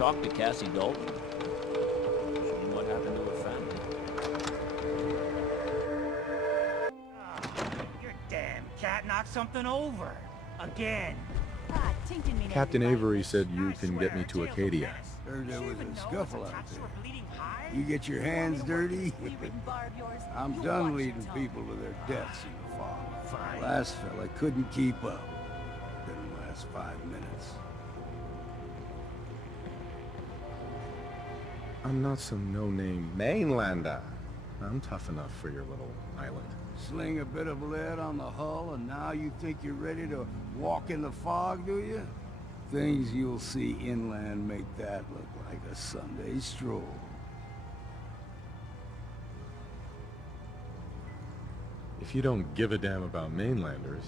talk to Cassie Dalton? See what happened to her family? Your damn cat knocked something over. Again. Captain Avery said you can get me to Acadia. Heard there was a scuffle out there. You get your hands dirty? I'm done leading people to their deaths in the fog. Fine. Last fella couldn't keep up. Didn't last 5 minutes. I'm not some no-name mainlander. I'm tough enough for your little island. Sling a bit of lead on the hull and now you think you're ready to walk in the fog, do you? Things you'll see inland make that look like a Sunday stroll. If you don't give a damn about mainlanders,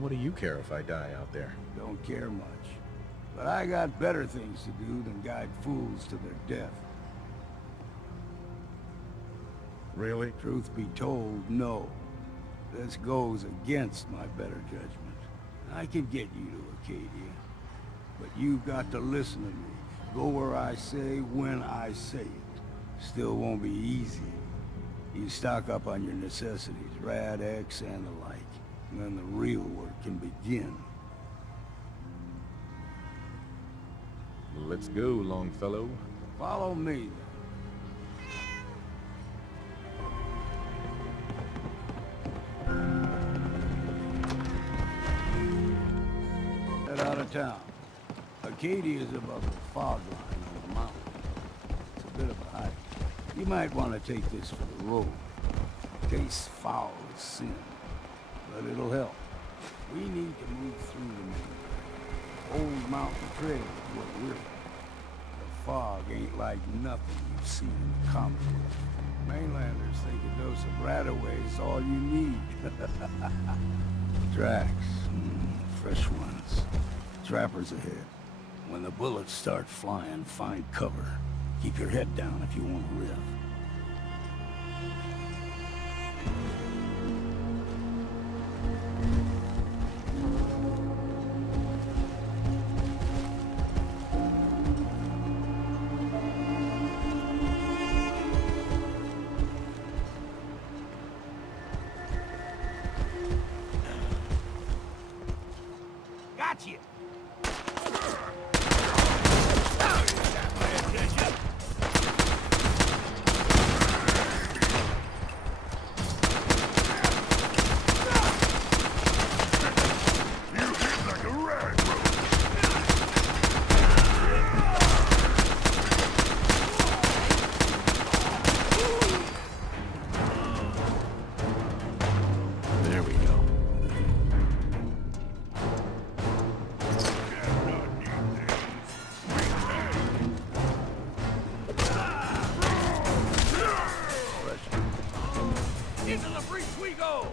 what do you care if I die out there? Don't care much. But I got better things to do than guide fools to their death. Really? Truth be told, no. This goes against my better judgment. I can get you to Acadia, but you've got to listen to me. Go where I say, when I say it. Still won't be easy. You stock up on your necessities, Rad X and the like, and then the real work can begin. Let's go, Longfellow. Follow me, then. Head out of town. Acadia's above the fog line on the mountain. It's a bit of a hike. You might want to take this for the road. Tastes foul as sin, but it'll help. We need to move through the old mountain trail is what we're at. The fog ain't like nothing you've seen in the comic book. Mainlanders think a dose of Radaway is all you need. Tracks, fresh ones. Trappers ahead. When the bullets start flying, find cover. Keep your head down if you want to live. Got you. There we go. Into the breach we go.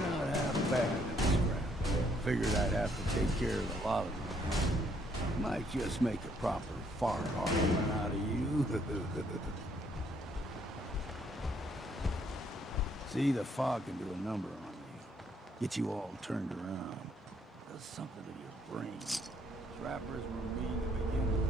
Not half bad, Scrap. Figured I'd have to take care of a lot of them. Might just make a proper far argument out of you. See, the fog can do a number on you. Get you all turned around. Does something to your brain. Trappers were mean to begin with.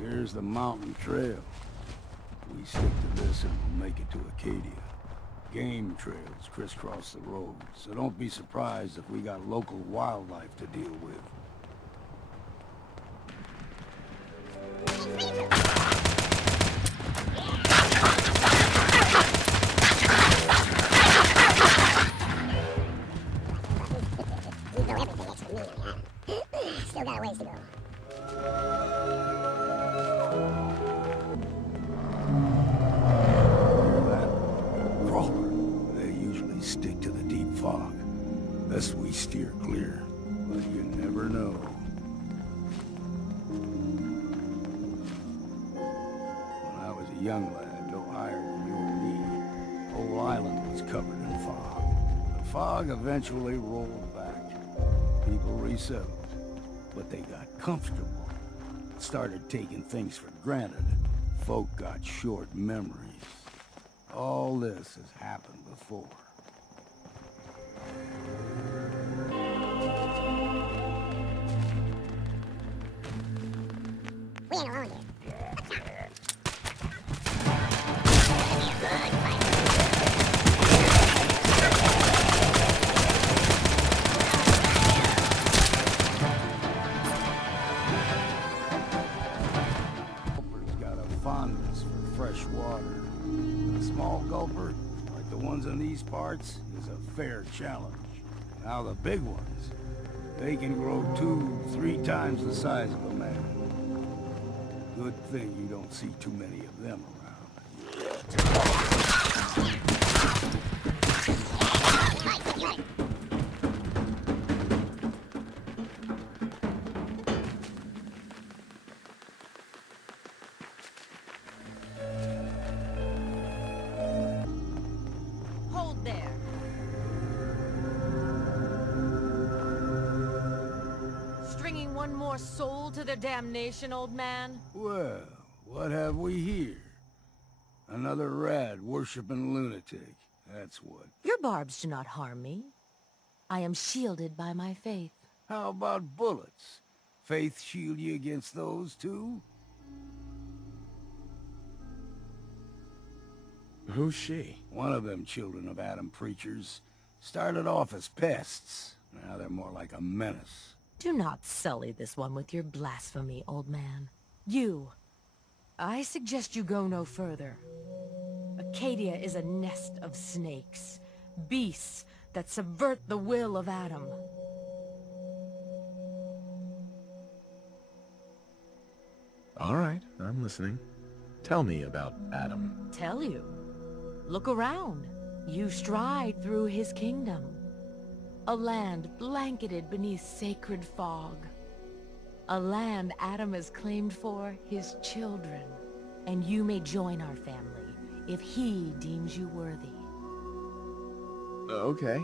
Here's the mountain trail. We stick to this and we'll make it to Acadia. Game trails crisscross the road, so don't be surprised if we got local wildlife to deal with. Still got a ways to go. Stick to the deep fog. Thus we steer clear. but you never know. When I was a young lad, no higher than you or me, whole island was covered in fog. The fog eventually rolled back. People resettled, but they got comfortable. Started taking things for granted. Folk got short memories. All this has happened before. We ain't alone here. Gulper's got a fondness for fresh water. A small gulper, like the ones in these parts, is a fair challenge. Now the big ones, they can grow 2-3 times the size of a man. Good thing you don't see too many of them around. Hold there. Stringing one more soul to their damnation, old man? Well, what have we here? Another rad worshipping lunatic. That's what. Your barbs do not harm me. I am shielded by my faith. How about bullets? Faith shield you against those too? Who's she? One of them children of Adam preachers started off as pests. Now they're more like a menace. Do not sully this one with your blasphemy, old man. You. I suggest you go no further. Acadia is a nest of snakes. Beasts that subvert the will of Adam. All right, I'm listening. Tell me about Adam. Tell you. Look around. You stride through his kingdom. A land blanketed beneath sacred fog. A land Adam has claimed for his children. And you may join our family if he deems you worthy. Okay,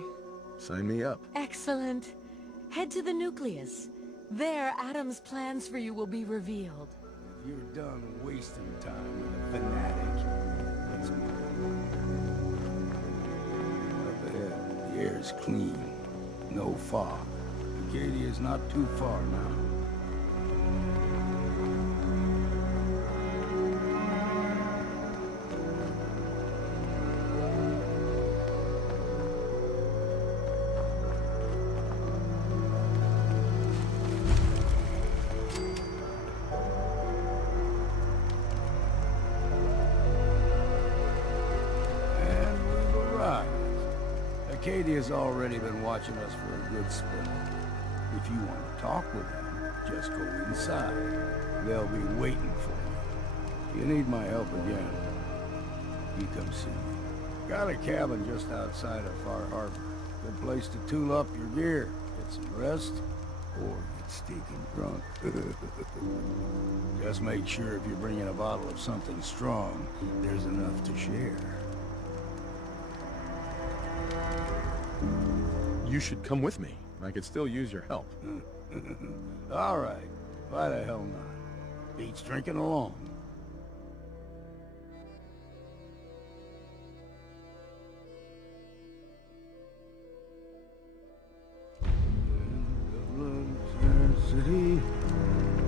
sign me up. Excellent. Head to the nucleus. There, Adam's plans for you will be revealed. If you're done wasting time with a fanatic, let's move. Up ahead, the air's clean. No fog. Acadia's not too far now. And we've arrived. Acadia's already been watching us for a good spell. If you want to talk with them, just go inside. They'll be waiting for you. If you need my help again, you come see me. Got a cabin just outside of Far Harbor. Good place to tool up your gear, get some rest, or get stinking drunk. Just make sure if you're bringing a bottle of something strong, there's enough to share. You should come with me. I could still use your help. All right. Why the hell not? Beats drinking alone. City,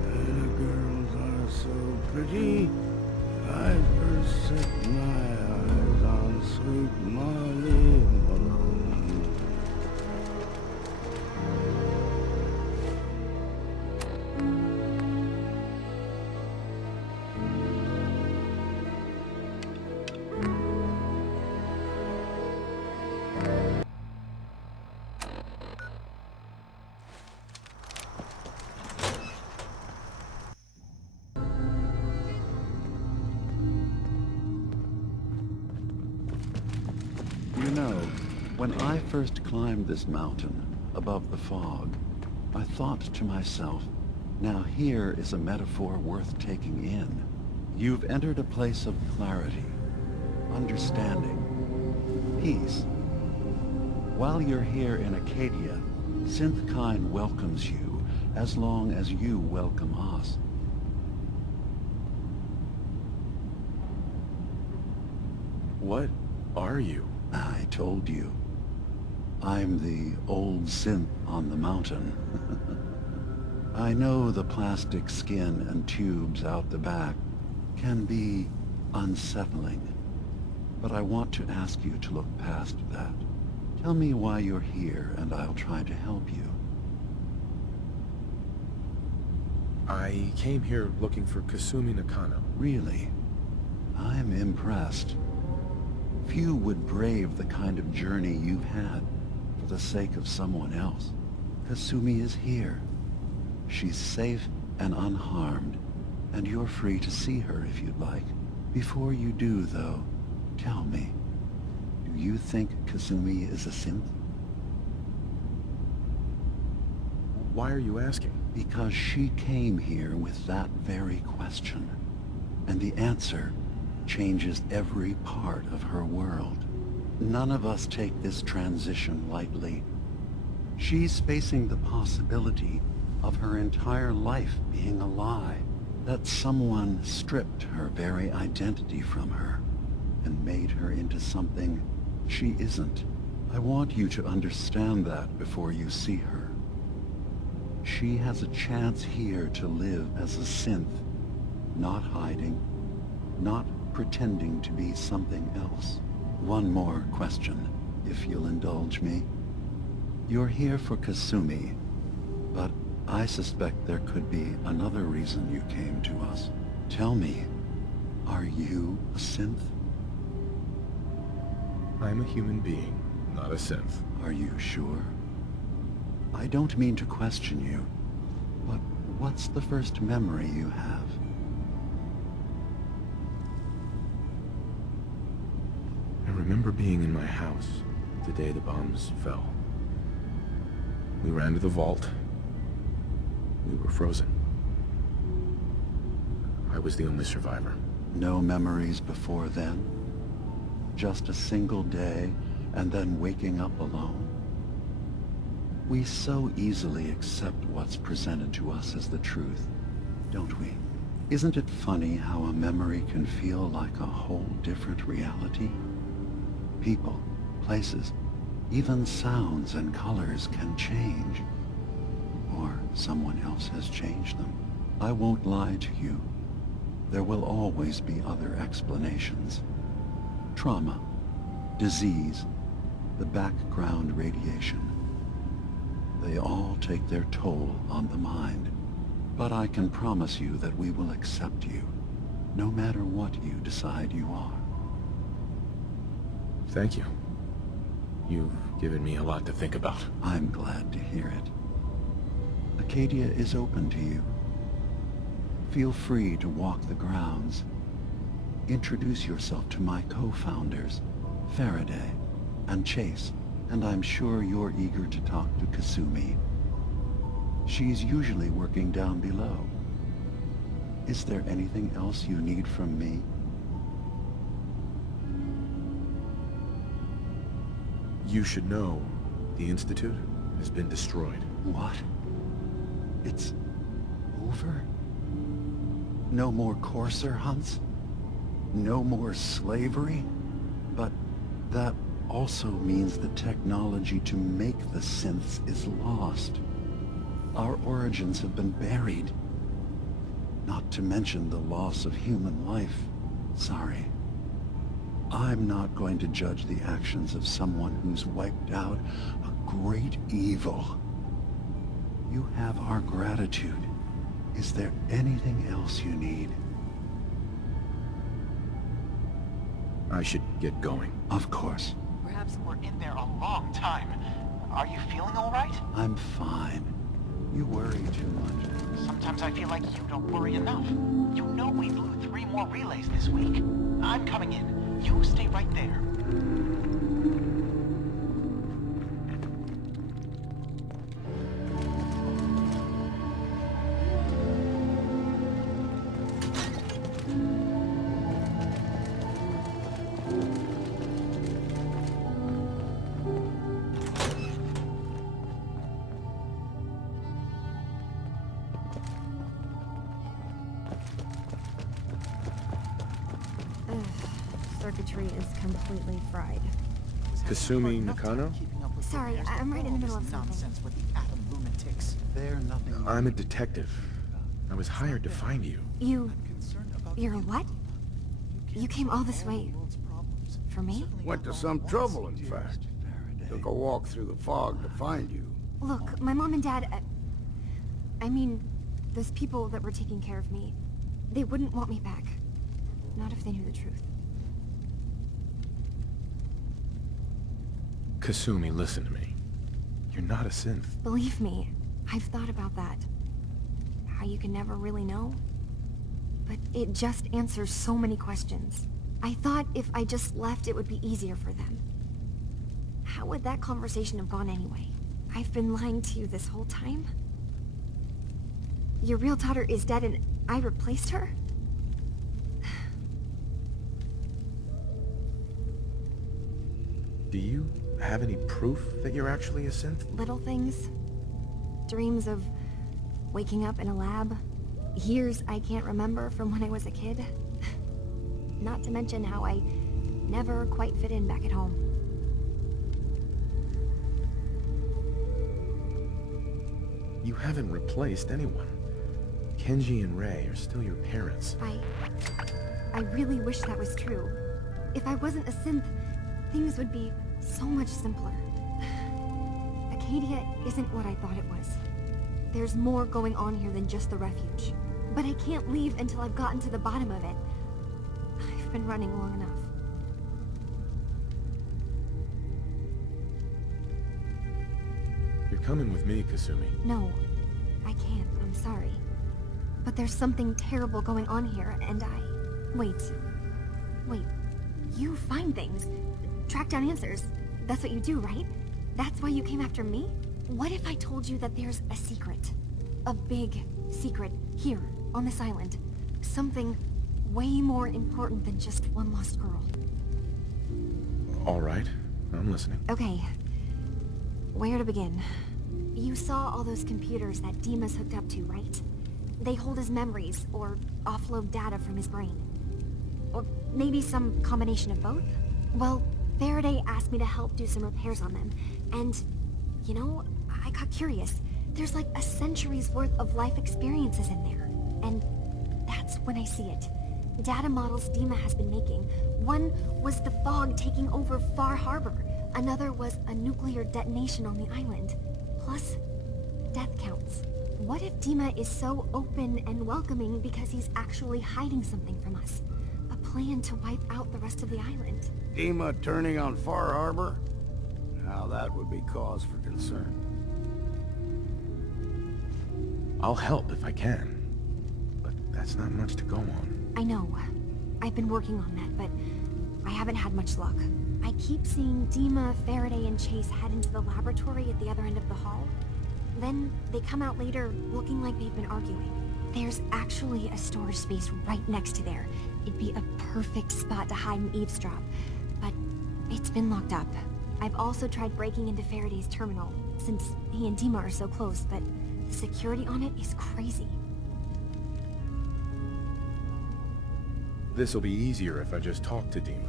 and the girls are so pretty. I first set my eyes on sweet Molly Malone. You know, when I first climbed this mountain above the fog, I thought to myself, now here is a metaphor worth taking in. You've entered a place of clarity, understanding, peace. While you're here in Acadia, Synthkind welcomes you as long as you welcome us. What are you? I told you. I'm the old synth on the mountain. I know the plastic skin and tubes out the back can be unsettling, but I want to ask you to look past that. Tell me why you're here, and I'll try to help you. I came here looking for Kasumi Nakano. Really? I'm impressed. Few would brave the kind of journey you've had for the sake of someone else. Kasumi is here. She's safe and unharmed, and you're free to see her if you'd like. Before you do, though, tell me, do you think Kasumi is a synth? Why are you asking? Because she came here with that very question, and the answer changes every part of her world. None of us take this transition lightly. She's facing the possibility of her entire life being a lie, that someone stripped her very identity from her and made her into something she isn't. I want you to understand that before you see her. She has a chance here to live as a synth, not hiding, not pretending to be something else. One more question, if you'll indulge me. You're here for Kasumi, but I suspect there could be another reason you came to us. Tell me, are you a synth? I'm a human being, not a synth. Are you sure? I don't mean to question you, but what's the first memory you have? I remember being in my house the day the bombs fell. We ran to the vault. We were frozen. I was the only survivor. No memories before then? Just a single day, and then waking up alone? We so easily accept what's presented to us as the truth, don't we? Isn't it funny how a memory can feel like a whole different reality? People, places, even sounds and colors can change. Or someone else has changed them. I won't lie to you. There will always be other explanations. Trauma, disease, the background radiation. They all take their toll on the mind. But I can promise you that we will accept you, no matter what you decide you are. Thank you. You've given me a lot to think about. I'm glad to hear it. Acadia is open to you. Feel free to walk the grounds. Introduce yourself to my co-founders, Faraday and Chase, and I'm sure you're eager to talk to Kasumi. She's usually working down below. Is there anything else you need from me? You should know the Institute has been destroyed. What? It's over? No more courser hunts? No more slavery? But that also means the technology to make the synths is lost. Our origins have been buried. Not to mention the loss of human life. Sorry. I'm not going to judge the actions of someone who's wiped out a great evil. You have our gratitude. Is there anything else you need? I should get going. Of course. Perhaps we're in there a long time. Are you feeling all right? I'm fine. You worry too much. Sometimes I feel like you don't worry enough. You know we blew 3 more relays this week. I'm coming in. You stay right there. circuitry is completely fried. Kasumi Nakano? Sorry, I'm right in the middle of something. Nonsense with the atom lunatics. They're nothing. I'm a detective. I was hired to find you. You're what? You came all this way for me? Went to some trouble, in fact. Took a walk through the fog to find you. Look, my mom and dad, I mean, those people that were taking care of me, they wouldn't want me back. Not if they knew the truth. Kasumi, listen to me. You're not a synth. Believe me, I've thought about that. How you can never really know. But it just answers so many questions. I thought if I just left, it would be easier for them. How would that conversation have gone anyway? I've been lying to you this whole time? Your real daughter is dead and I replaced her? Do you have any proof that you're actually a synth? Little things. Dreams of waking up in a lab. Years I can't remember from when I was a kid. Not to mention how I never quite fit in back at home. You haven't replaced anyone. Kenji and Rei are still your parents. I really wish that was true. If I wasn't a synth, things would be so much simpler. Acadia isn't what I thought it was. There's more going on here than just the refuge. But I can't leave until I've gotten to the bottom of it. I've been running long enough. You're coming with me, Kasumi. No, I can't. I'm sorry. But there's something terrible going on here, and I... Wait. You find things. Track down answers. That's what you do, right? That's why you came after me? What if I told you that there's a secret? A big secret here, on this island. Something way more important than just one lost girl. All right, I'm listening. Okay. Where to begin? You saw all those computers that Dima's hooked up to, right? They hold his memories, or offload data from his brain. Or maybe some combination of both? Well, Faraday asked me to help do some repairs on them, and, you know, I got curious. There's like a century's worth of life experiences in there, and that's when I see it. Data models Dima has been making. One was the fog taking over Far Harbor. Another was a nuclear detonation on the island. Plus, death counts. What if Dima is so open and welcoming because he's actually hiding something from us? A plan to wipe out the rest of the island. Dima turning on Far Harbor? Now that would be cause for concern. I'll help if I can. But that's not much to go on. I know. I've been working on that, but I haven't had much luck. I keep seeing Dima, Faraday, and Chase head into the laboratory at the other end of the hall. Then they come out later looking like they've been arguing. There's actually a storage space right next to there. It'd be a perfect spot to hide and eavesdrop, but it's been locked up. I've also tried breaking into Faraday's terminal, since he and Dima are so close, but the security on it is crazy. This'll be easier if I just talk to Dima.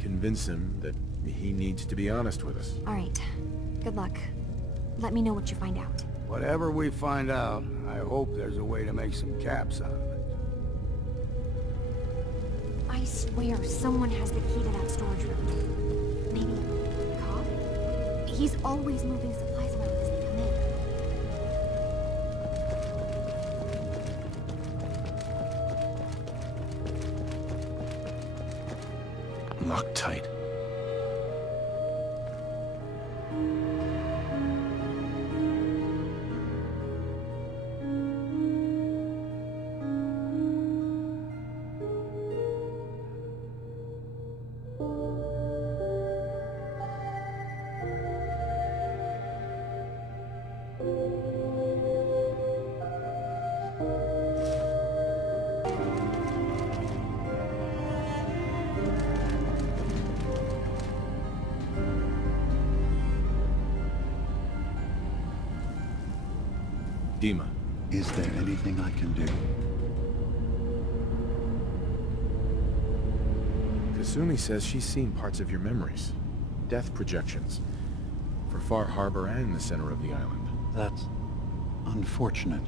Convince him that he needs to be honest with us. All right. Good luck. Let me know what you find out. Whatever we find out, I hope there's a way to make some caps out of it. I swear someone has the key to that storage room. Maybe Cobb? He's always moving supplies around as they come in. Loctite. Dima. Is there anything I can do? Kasumi says she's seen parts of your memories. Death projections. For Far Harbor and the center of the island. That's unfortunate.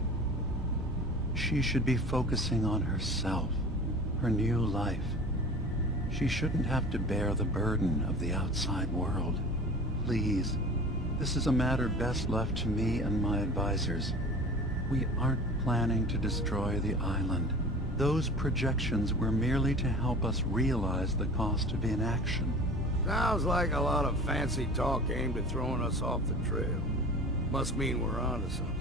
She should be focusing on herself, her new life. She shouldn't have to bear the burden of the outside world. Please, this is a matter best left to me and my advisors. We aren't planning to destroy the island. Those projections were merely to help us realize the cost of inaction. Sounds like a lot of fancy talk aimed at throwing us off the trail. Must mean we're onto something.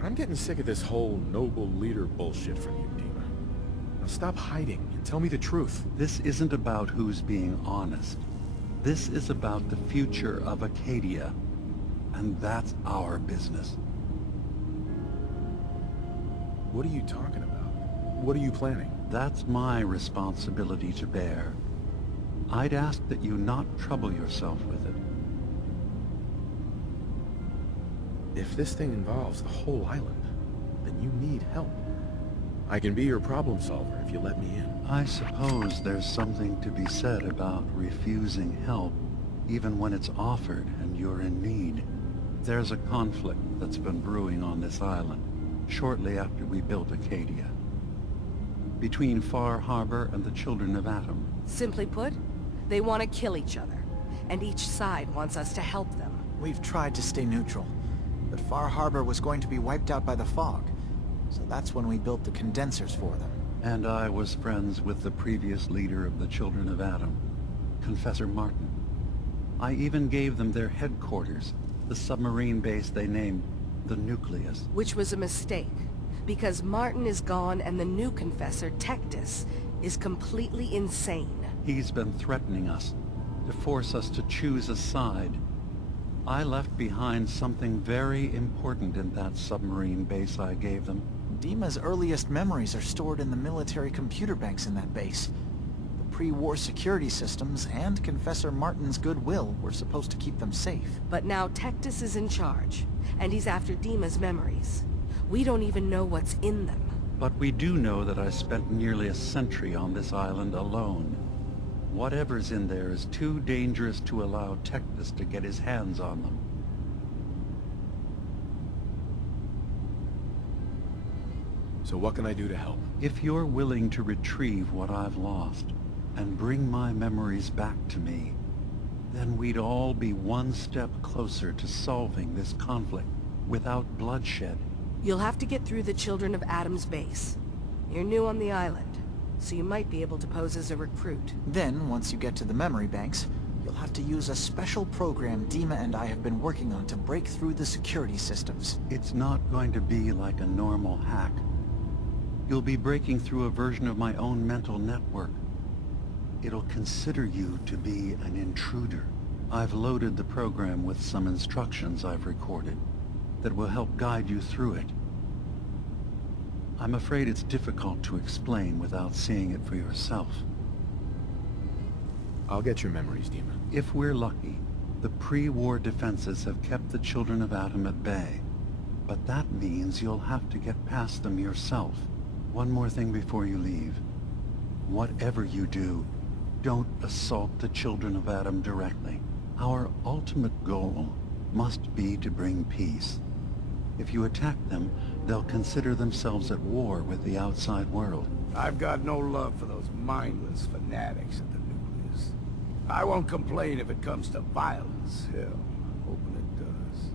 I'm getting sick of this whole noble leader bullshit from you, Dima. Now stop hiding and tell me the truth. This isn't about who's being honest. This is about the future of Acadia. And that's our business. What are you talking about? What are you planning? That's my responsibility to bear. I'd ask that you not trouble yourself with it. If this thing involves the whole island, then you need help. I can be your problem solver if you let me in. I suppose there's something to be said about refusing help, even when it's offered and you're in need. There's a conflict that's been brewing on this island, shortly after we built Acadia. Between Far Harbor and the Children of Atom. Simply put, they want to kill each other, and each side wants us to help them. We've tried to stay neutral, but Far Harbor was going to be wiped out by the fog, so that's when we built the condensers for them. And I was friends with the previous leader of the Children of Atom, Confessor Martin. I even gave them their headquarters, the submarine base they named the Nucleus. Which was a mistake, because Martin is gone and the new Confessor, Tectus, is completely insane. He's been threatening us, to force us to choose a side. I left behind something very important in that submarine base I gave them. Dima's earliest memories are stored in the military computer banks in that base. The pre-war security systems and Confessor Martin's goodwill were supposed to keep them safe. But now Tectus is in charge, and he's after Dima's memories. We don't even know what's in them. But we do know that I spent nearly a century on this island alone. Whatever's in there is too dangerous to allow Tectus to get his hands on them. So what can I do to help? If you're willing to retrieve what I've lost, and bring my memories back to me, then we'd all be one step closer to solving this conflict without bloodshed. You'll have to get through the Children of Atom's base. You're new on the island, so you might be able to pose as a recruit. Then, once you get to the memory banks, you'll have to use a special program Dima and I have been working on to break through the security systems. It's not going to be like a normal hack. You'll be breaking through a version of my own mental network. It'll consider you to be an intruder. I've loaded the program with some instructions I've recorded that will help guide you through it. I'm afraid it's difficult to explain without seeing it for yourself. I'll get your memories, Dima. If we're lucky, the pre-war defenses have kept the Children of Atom at bay. But that means you'll have to get past them yourself. One more thing before you leave. Whatever you do, don't assault the Children of Atom directly. Our ultimate goal must be to bring peace. If you attack them, they'll consider themselves at war with the outside world. I've got no love for those mindless fanatics at the Nucleus. I won't complain if it comes to violence. Hell, I'm hoping it does.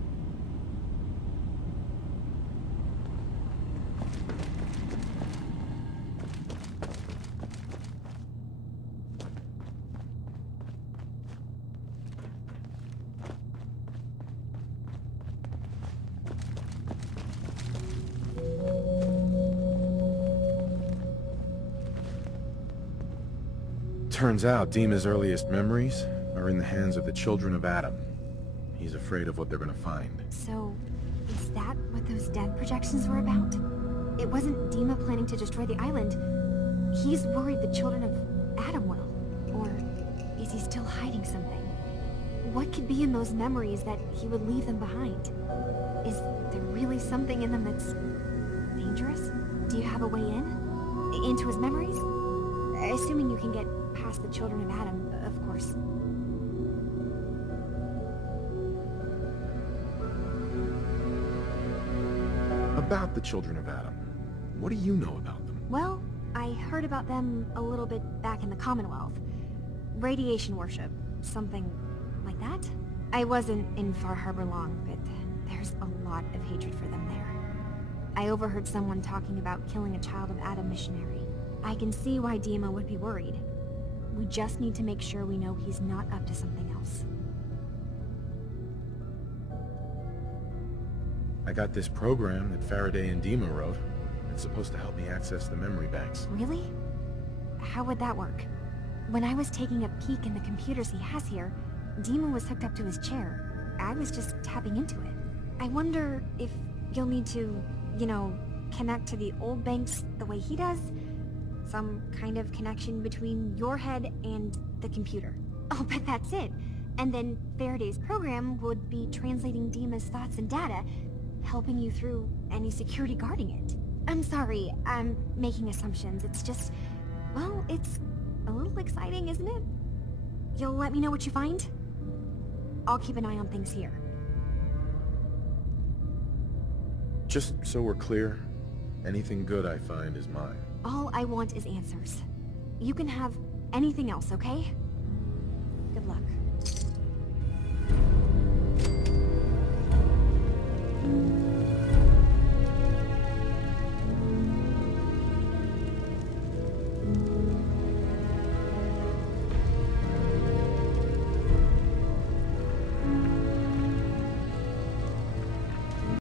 Turns out Dima's earliest memories are in the hands of the Children of Atom. He's afraid of what they're gonna find. So, is that what those death projections were about? It wasn't Dima planning to destroy the island. He's worried the Children of Atom will. Or is he still hiding something? What could be in those memories that he would leave them behind? Is there really something in them that's dangerous? Do you have a way in? Into his memories? Assuming you can get past the children of Adam, of course. About the children of Adam, what do you know about them? Well, I heard about them a little bit back in the Commonwealth. Radiation worship, something like that. I wasn't in Far Harbor long, but there's a lot of hatred for them there. I overheard someone talking about killing a child of Adam missionary. I can see why Dima would be worried. We just need to make sure we know he's not up to something else. I got this program that Faraday and Dima wrote. It's supposed to help me access the memory banks. Really? How would that work? When I was taking a peek in the computers he has here, Dima was hooked up to his chair. I was just tapping into it. I wonder if you'll need to, you know, connect to the old banks the way he does? Some kind of connection between your head and the computer. Oh, but that's it. And then Faraday's program would be translating Dima's thoughts and data, helping you through any security guarding it. I'm sorry, I'm making assumptions. It's just, well, it's a little exciting, isn't it? You'll let me know what you find? I'll keep an eye on things here. Just so we're clear, anything good I find is mine. All I want is answers. You can have anything else, okay? Good luck.